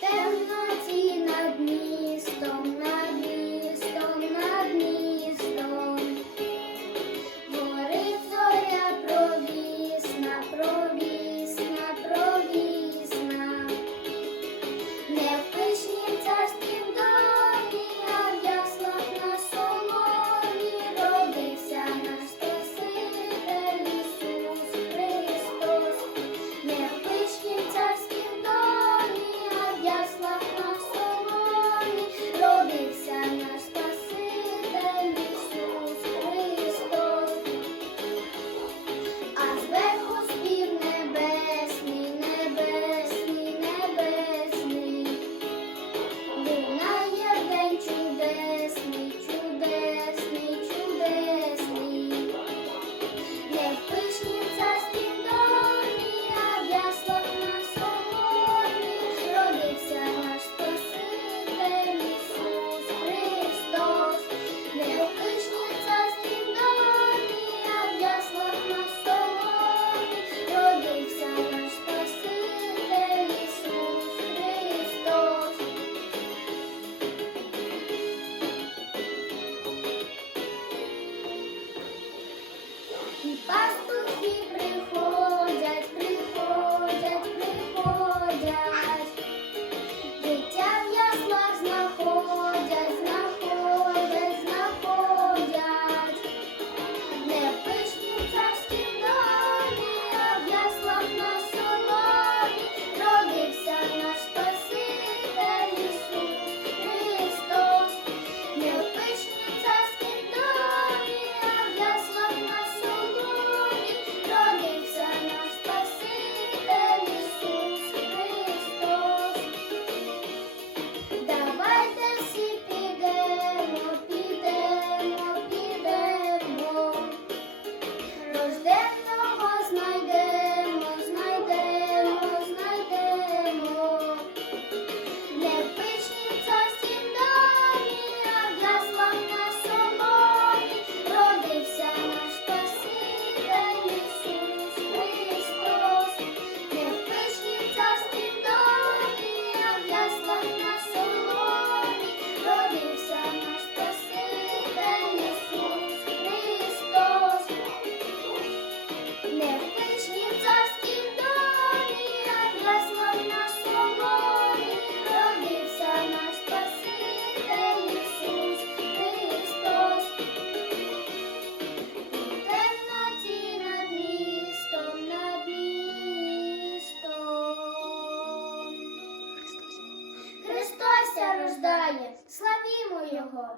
Темноті над містом, você? страждає, славімо Його.